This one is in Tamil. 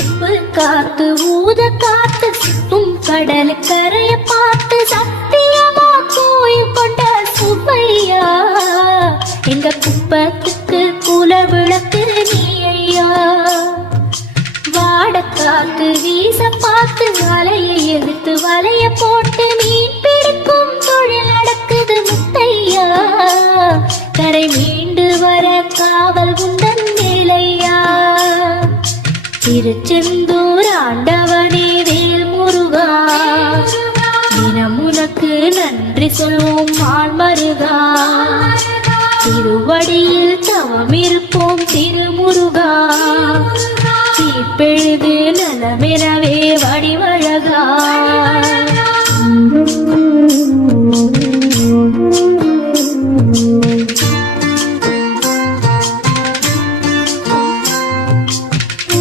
உப்பு காத்து ஊத காத்து சுத்தும் கடல் கரைய பார்த்து சத்தியமா கோயில் கொண்ட சுப்பையா எங்க குப்பத்துக்கு குல விளக்கு நீ ஐயா. வாட காத்து வீச பார்த்து அலையை எடுத்து வலைய போட்டு மீன் பிடிக்கும் தொழில் நடக்குது முத்தையா. கரை மீண்டு வர காவல் குண்டன் வேலையா. திருச்செந்தூர் ஆண்டவனே வேல் முருகா தினம் உனக்கு நன்றி சொல்வோம் ஆழ்மருகா. திருவடியில் தவம் இருப்போம் திருமுருகா. தீப்பெழுது நலமெனவே வடிவழகா.